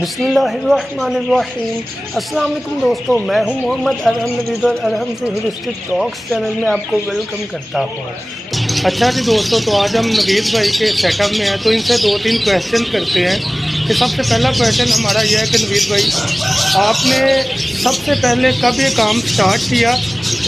बिस्मिल्लाहिर्रहमानिर्रहीम। अस्सलाम वालेकुम दोस्तों, मैं हूं मोहम्मद अरहम नवीद और अरहम से होलिस्टिक टॉक्स चैनल में आपको वेलकम करता हूं। अच्छा जी दोस्तों, तो आज हम नवीद भाई के सेटअप में हैं, तो इनसे 2-3 क्वेश्चन करते हैं। कि सबसे पहला क्वेश्चन हमारा यह है कि नवीद भाई, आपने सबसे पहले कब ये काम स्टार्ट किया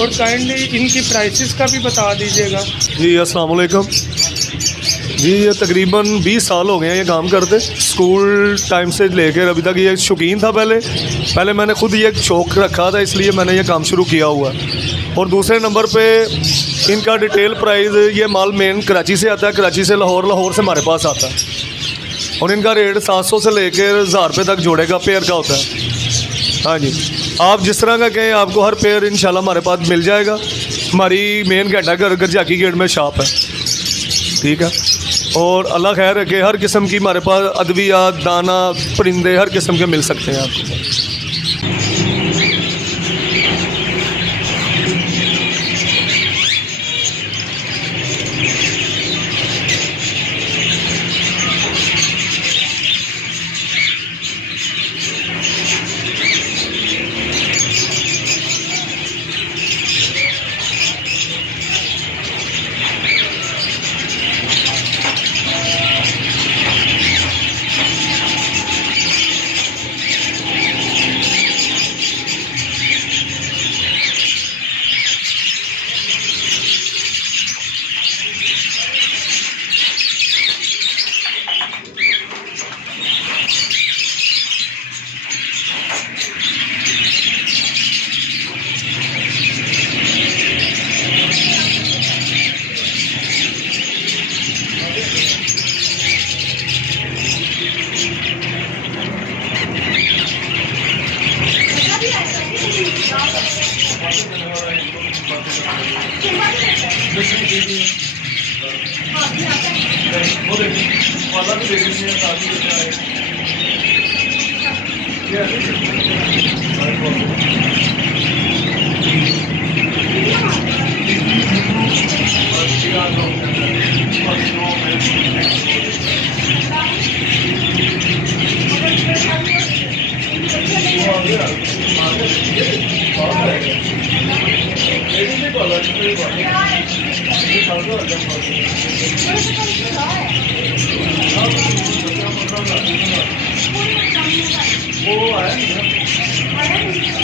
और काइंडली इनकी प्राइसेस का भी बता दीजिएगा। जी अस्सलाम वालेकुम जी। ये तकरीबन 20 साल हो गए हैं ये काम करते। स्कूल टाइम से लेकर अभी तक ये शौकीन था। पहले मैंने खुद ये शौक़ रखा था, इसलिए मैंने ये काम शुरू किया हुआ है। और दूसरे नंबर पे इनका डिटेल प्राइस, ये माल मेन कराची से आता है, कराची से लाहौर, लाहौर से हमारे पास आता है। और इनका रेट 700 से लेकर 1000 रुपये तक जोड़े का पेयर का होता है। हाँ जी, आप जिस तरह का कहें आपको हर पेयर इंशाल्लाह हमारे पास मिल जाएगा। हमारी मेन घंटा घर गरजाकी गेट में शॉप है, ठीक है। और अल्लाह खैर रखे, हर किस्म की हमारे पास अद्वियात, दाना, परिंदे हर किस्म के मिल सकते हैं आपको। वो आया